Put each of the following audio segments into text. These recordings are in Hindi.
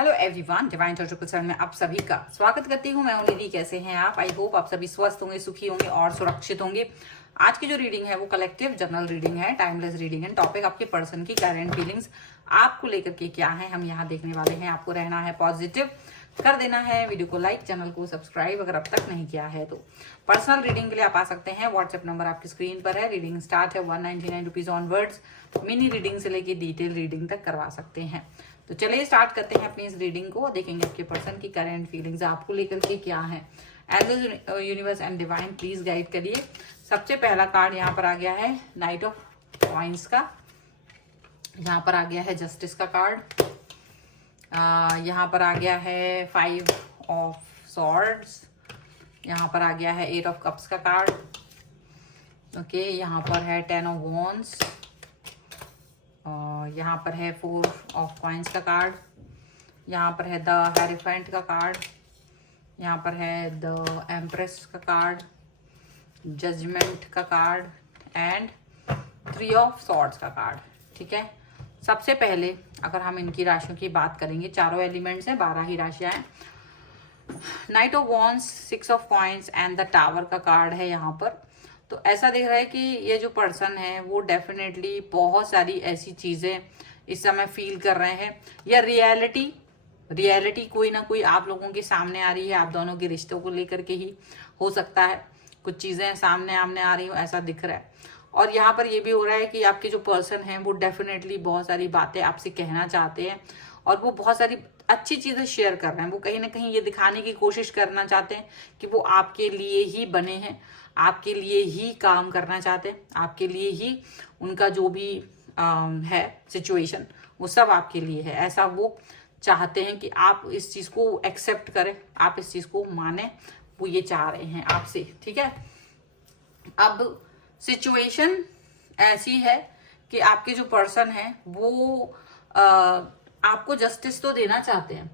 हेलो एवरीवन, डिवाइन चैनल में आप सभी का स्वागत करती हूँ। मैं हूं निधि। कैसे हैं आप? आई होप आप सभी स्वस्थ होंगे, सुखी होंगे और सुरक्षित होंगे। आज की जो रीडिंग है वो कलेक्टिव जनरल रीडिंग है, टाइमलेस रीडिंग है। टॉपिक आपके पर्सन की करंट फीलिंग्स आपको लेकर के क्या है, हम यहाँ देखने वाले हैं। आपको रहना है पॉजिटिव, कर देना है वीडियो को लाइक, चैनल को सब्सक्राइब अगर अब तक नहीं किया है तो। पर्सनल रीडिंग के लिए आप आ सकते हैं, व्हाट्सएप नंबर आपकी स्क्रीन पर है। रीडिंग स्टार्ट है 199 रुपीज ऑनवर्ड्स। मिनी रीडिंग से लेके डिटेल रीडिंग तक करवा सकते हैं। तो चलिए स्टार्ट करते हैं अपनी इस रीडिंग को। देखेंगे आपके पर्सन की करंट फीलिंग्स आपको लेकर के क्या है। Angels, universe and divine please guide करिए। सबसे पहला कार्ड यहाँ पर आ गया है नाइट ऑफ कॉइंस का। यहाँ पर आ गया है जस्टिस का कार्ड। यहाँ पर आ गया है 5 ऑफ सॉर्ड्स। यहाँ पर आ गया है 8 ऑफ कप्स का कार्ड। ओके, यहाँ पर है 10 ऑफ वॉन्ड्स। यहाँ पर है 4 ऑफ कॉइंस का कार्ड। यहाँ पर है द हेरिफेंट का कार्ड। यहाँ पर है द एम्प्रेस का कार्ड, जजमेंट का कार्ड एंड 3 ऑफ सॉर्ड्स का कार्ड। ठीक है, सबसे पहले अगर हम इनकी राशियों की बात करेंगे, चारों एलिमेंट्स हैं, 12 ही राशियां हैं। Night of wands, 6 of coins and the tower का कार्ड है यहाँ पर। तो ऐसा दिख रहा है कि ये जो पर्सन है वो डेफिनेटली बहुत सारी ऐसी चीजें इस समय फील कर रहे हैं, या रियलिटी कोई ना कोई आप लोगों के सामने आ रही है। आप दोनों के रिश्तों को लेकर के ही हो सकता है कुछ चीजें सामने आमने आ रही हो, ऐसा दिख रहा है। और यहाँ पर ये भी हो रहा है कि आपके जो पर्सन है वो डेफिनेटली बहुत सारी बातें आपसे कहना चाहते हैं और वो बहुत सारी अच्छी चीजें शेयर कर रहे हैं। वो कहीं ना कहीं ये दिखाने की कोशिश करना चाहते हैं कि वो आपके लिए ही बने हैं, आपके लिए ही काम करना चाहते हैं, आपके लिए ही उनका जो भी है सिचुएशन वो सब आपके लिए है। ऐसा वो चाहते हैं कि आप इस चीज को एक्सेप्ट करें, आप इस चीज को माने। वो ये चाह रहे हैं आपसे। ठीक है, अब सिचुएशन ऐसी है कि आपके जो पर्सन है वो आपको जस्टिस तो देना चाहते हैं,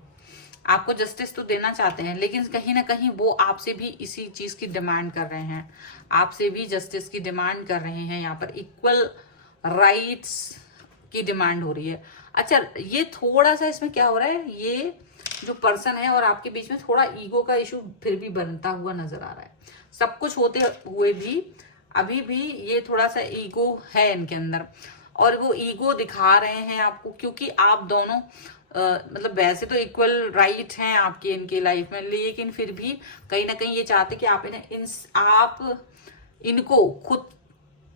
आपको जस्टिस तो देना चाहते हैं, लेकिन कहीं ना कहीं वो आपसे भी इसी चीज की डिमांड कर रहे हैं, आपसे भी जस्टिस की डिमांड कर रहे हैं। यहाँ पर इक्वल राइट्स की डिमांड हो रही है। अच्छा, ये थोड़ा सा इसमें क्या हो रहा है, ये जो पर्सन है और आपके बीच में थोड़ा ईगो का इशू फिर भी बनता हुआ नजर आ रहा है। सब कुछ होते हुए भी अभी भी ये थोड़ा सा ईगो है इनके अंदर, और वो ईगो दिखा रहे हैं आपको क्योंकि आप दोनों मतलब वैसे तो इक्वल राइट हैं आपके इनके लाइफ में, लेकिन फिर भी कहीं ना कहीं ये चाहते कि आप आप इनको खुद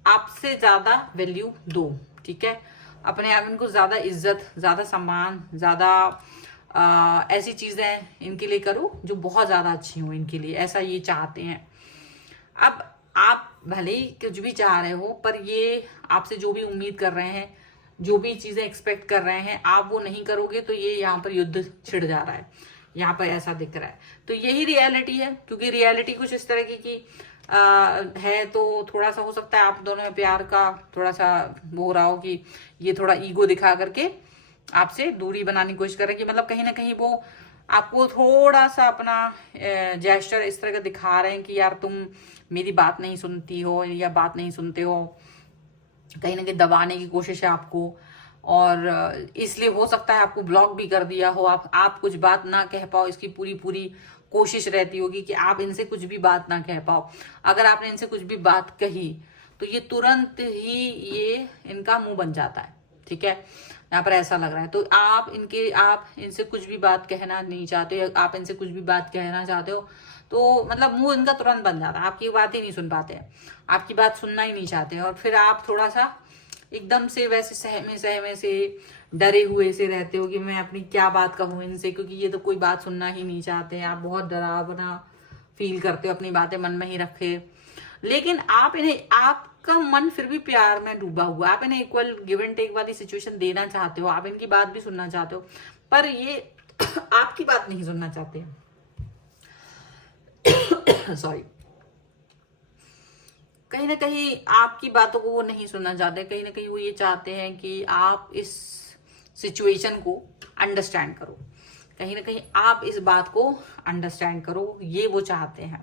आपसे ज्यादा वैल्यू दो। ठीक है, अपने आप इनको ज्यादा इज्जत, ज्यादा सम्मान, ज्यादा ऐसी चीजें इनके लिए करो जो बहुत ज्यादा अच्छी हो इनके लिए, ऐसा ये चाहते हैं। अब आप भले ही कुछ भी चाह रहे हो, पर ये आपसे जो भी उम्मीद कर रहे हैं, जो भी चीजें एक्सपेक्ट कर रहे हैं, आप वो नहीं करोगे तो ये यहाँ पर युद्ध छिड़ जा रहा है, यहाँ पर ऐसा दिख रहा है। तो यही रियलिटी है, क्योंकि रियलिटी कुछ इस तरह की है। तो थोड़ा सा हो सकता है आप दोनों में प्यार का थोड़ा सा वो हो रहा हो कि ये थोड़ा ईगो दिखा करके आपसे दूरी बनाने की कोशिश कर रहे हैं, कि मतलब कहीं ना कहीं वो आपको थोड़ा सा अपना जेस्चर इस तरह का दिखा रहे हैं कि यार तुम मेरी बात नहीं सुनती हो या बात नहीं सुनते हो, कहीं ना कहीं दबाने की कोशिश है आपको। और इसलिए हो सकता है आपको ब्लॉक भी कर दिया हो, आप कुछ बात ना कह पाओ, इसकी पूरी पूरी कोशिश रहती होगी कि आप इनसे कुछ भी बात ना कह पाओ। अगर आपने इनसे कुछ भी बात कही तो ये तुरंत ही ये इनका मुंह बन जाता है। ठीक है, यहाँ पर ऐसा लग रहा है। तो आप इनसे कुछ भी बात कहना नहीं चाहते, आप इनसे कुछ भी बात कहना चाहते हो तो मतलब मुंह इनका तुरंत बन जाता है, आपकी बात ही नहीं सुन पाते हैं, आपकी बात सुनना ही नहीं चाहते हैं। और फिर आप थोड़ा सा एकदम से वैसे सहमे से डरे हुए से रहते हो कि मैं अपनी क्या बात कहूँ इनसे, क्योंकि ये तो कोई बात सुनना ही नहीं चाहते हैं। आप बहुत डरावना फील करते हो, अपनी बातें मन में ही रखे, लेकिन आपका मन फिर भी प्यार में डूबा हुआ है। आप इन्हें इक्वल गिव एंड टेक वाली सिचुएशन देना चाहते हो, आप इनकी बात भी सुनना चाहते हो, पर ये आपकी बात नहीं सुनना चाहते। सॉरी, कहीं ना कहीं आपकी बातों को वो नहीं सुनना चाहते। कहीं ना कहीं वो ये चाहते हैं कि आप इस सिचुएशन को अंडरस्टैंड करो, कहीं ना कहीं आप इस बात को अंडरस्टैंड करो, ये वो चाहते हैं।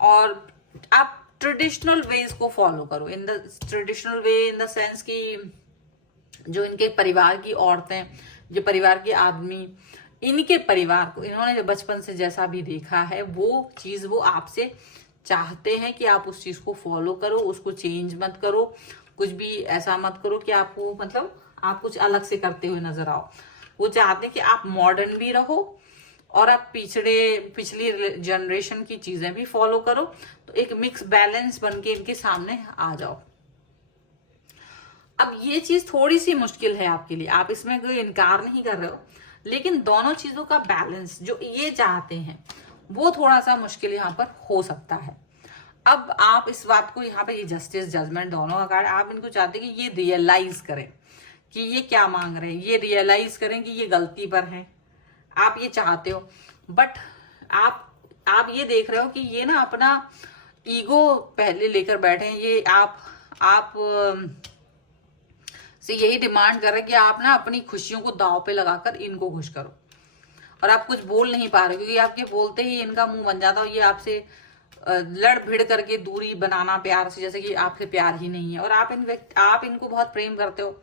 और आप ट्रेडिशनल वेज को फॉलो करो, in the traditional way in the sense कि जो इनके परिवार की औरतें, जो परिवार के आदमी इनके परिवार को, इन्होंने बचपन से जैसा भी देखा है वो चीज वो आपसे चाहते हैं कि आप उस चीज को फॉलो करो, उसको चेंज मत करो, कुछ भी ऐसा मत करो कि आपको मतलब आप कुछ अलग से करते हुए नजर आओ। वो चाहते हैं कि आप मॉडर्न भी रहो और आप पिछली जनरेशन की चीजें भी फॉलो करो, तो एक मिक्स बैलेंस बन के इनके सामने आ जाओ। अब ये चीज थोड़ी सी मुश्किल है आपके लिए, आप इसमें कोई इनकार नहीं कर रहे हो, लेकिन दोनों चीजों का बैलेंस जो ये चाहते हैं वो थोड़ा सा मुश्किल यहाँ पर हो सकता है। अब आप इस बात को यहाँ पे, ये जस्टिस जजमेंट दोनों का कार्ड, आप इनको चाहते हैं कि ये रियलाइज करें कि ये क्या मांग रहे हैं, ये रियलाइज करें कि ये गलती पर है, आप ये चाहते हो। बट आप ये देख रहे हो कि ये ना अपना ईगो पहले लेकर बैठे हैं, ये आप से यही डिमांड कर रहे हैं कि आप ना अपनी खुशियों को दांव पे लगाकर इनको खुश करो, और आप कुछ बोल नहीं पा रहे क्योंकि आपके बोलते ही इनका मुंह बन जाता हो, ये आपसे लड़ भिड़ करके दूरी बनाना प्यार से, जैसे कि आपसे प्यार ही नहीं है। और आप इनको बहुत प्रेम करते हो,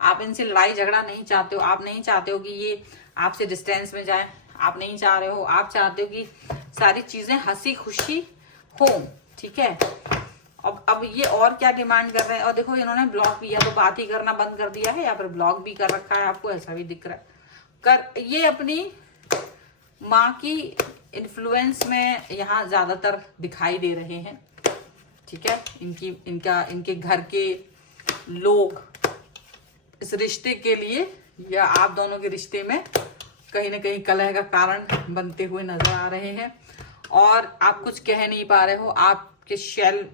आप इनसे लड़ाई झगड़ा नहीं चाहते हो, आप नहीं चाहते हो कि ये आपसे डिस्टेंस में जाए, आप नहीं चाह रहे हो, आप चाहते हो कि सारी चीजें हंसी खुशी हो, ठीक है। अब ये और क्या डिमांड कर रहे हैं, और देखो इन्होंने ब्लॉक भी, या तो बात ही करना बंद कर दिया है या फिर ब्लॉक भी कर रखा है, आपको ऐसा भी दिख रहा है। ये अपनी माँ की इन्फ्लुएंस में यहाँ ज्यादातर दिखाई दे रहे हैं, ठीक है। इनके घर के लोग इस रिश्ते के लिए या आप दोनों के रिश्ते में कहीं ना कहीं कलह का कारण बनते हुए नजर आ रहे हैं, और आप कुछ कह नहीं पा रहे हो, आपके शेल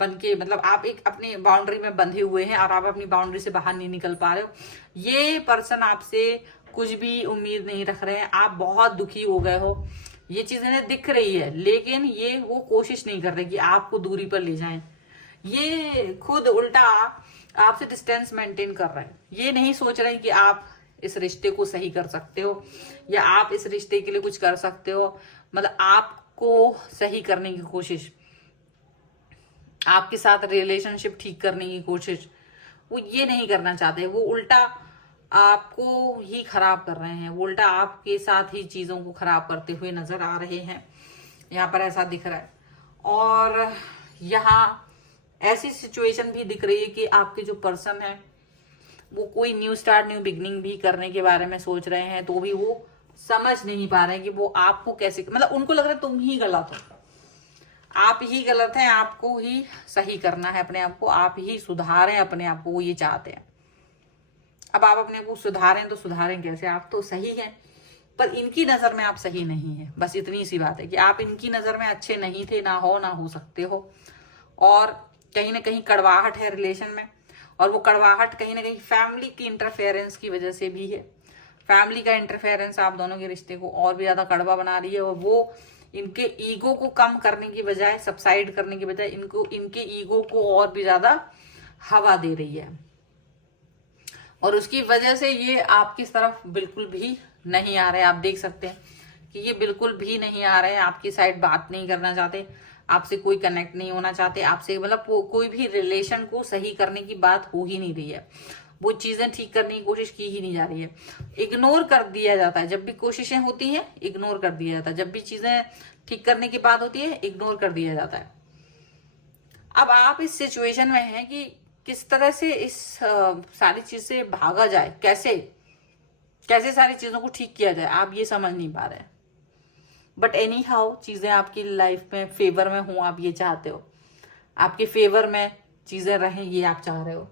बन के, मतलब आप एक अपनी बाउंड्री में बंधे हुए हैं और आप अपनी बाउंड्री से बाहर नहीं निकल पा रहे हो। ये पर्सन आपसे कुछ भी उम्मीद नहीं रख रहे हैं, आप बहुत दुखी हो गए हो, ये चीज इन्हें दिख रही है, लेकिन ये वो कोशिश नहीं कर रहे कि आपको दूरी पर ले जाएं। ये खुद उल्टा आपसे डिस्टेंस मेंटेन कर रहे हैं, ये नहीं सोच रहे कि आप इस रिश्ते को सही कर सकते हो या आप इस रिश्ते के लिए कुछ कर सकते हो, मतलब आपको सही करने की कोशिश, आपके साथ रिलेशनशिप ठीक करने की कोशिश, वो ये नहीं करना चाहते। वो उल्टा आपको ही खराब कर रहे हैं, वो उल्टा आपके साथ ही चीजों को खराब करते हुए नजर आ रहे हैं, यहाँ पर ऐसा दिख रहा है। और यहाँ ऐसी सिचुएशन भी दिख रही है कि आपके जो पर्सन है वो कोई न्यू स्टार्ट, न्यू बिगनिंग भी करने के बारे में सोच रहे हैं, तो भी वो समझ नहीं पा रहे हैं कि वो आपको कैसे, मतलब उनको लग रहा है तुम ही गलत हो, आप ही गलत हैं, आपको ही सही करना है अपने आप को, आप ही सुधारें अपने आप को, वो ये चाहते हैं। अब आप अपने आप को सुधारें तो सुधारें कैसे, आप तो सही हैं पर इनकी नजर में आप सही नहीं है, बस इतनी सी बात है कि आप इनकी नजर में अच्छे नहीं थे, ना हो सकते हो। और कहीं ना कहीं कड़वाहट है रिलेशन में, और वो कड़वाहट कहीं ना कहीं फैमिली की इंटरफेरेंस की वजह से भी है। फैमिली का इंटरफेरेंस आप दोनों के रिश्ते को और भी ज्यादा कड़वा बना रही है, और वो इनके ईगो को कम करने की बजाय, सबसाइड करने की बजाय, इनके ईगो को और भी ज्यादा हवा दे रही है, और उसकी वजह से ये आपकी तरफ बिल्कुल भी नहीं आ रहे। आप देख सकते हैं कि ये बिल्कुल भी नहीं आ रहे हैं, आपकी साइड बात नहीं करना चाहते, आपसे कोई कनेक्ट नहीं होना चाहते, आपसे मतलब कोई भी रिलेशन को सही करने की बात हो ही नहीं रही है, वो चीजें ठीक करने की कोशिश की ही नहीं जा रही है, इग्नोर कर दिया जाता है। जब भी कोशिशें होती हैं इग्नोर कर दिया जाता है, जब भी चीजें ठीक करने की बात होती है इग्नोर कर दिया जाता है। अब आप इस सिचुएशन में हैं कि किस तरह से इस सारी चीज से भागा जाए, कैसे सारी चीजों को ठीक किया जाए, आप ये समझ नहीं पा रहे। बट एनी हाउ चीजें आपकी लाइफ में फेवर में हो, आप ये चाहते हो, आपके फेवर में चीजें रहें, ये आप चाह रहे हो,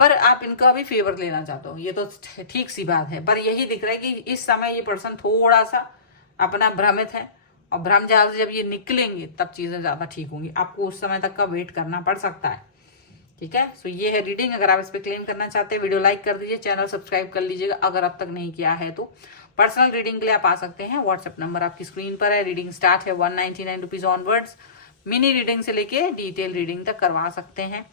पर आप इनका भी फेवर लेना चाहते हो, ये तो ठीक सी बात है। पर यही दिख रहा है कि इस समय ये पर्सन थोड़ा सा अपना भ्रमित है, और भ्रम जाल से जब ये निकलेंगे तब चीजें ज्यादा ठीक होंगी, आपको उस समय तक का वेट करना पड़ सकता है, ठीक है। सो ये है रीडिंग। अगर आप इस पर क्लेम करना चाहते हैं वीडियो लाइक कर दीजिए, चैनल सब्सक्राइब कर लीजिएगा अगर अब तक नहीं किया है तो। पर्सनल रीडिंग के लिए आप आ सकते हैं, व्हाट्सएप नंबर आपकी स्क्रीन पर है। रीडिंग स्टार्ट है 199 रुपीज ऑनवर्ड्स, मिनी रीडिंग से लेके डिटेल रीडिंग तक करवा सकते हैं।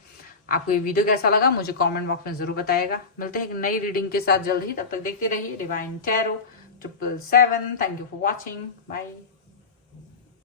आपको ये वीडियो कैसा लगा मुझे कमेंट बॉक्स में जरूर बताएगा। मिलते हैं एक नई रीडिंग के साथ जल्द ही, तब तक देखते रहिए divine tarot 777। Thank you for watching, bye.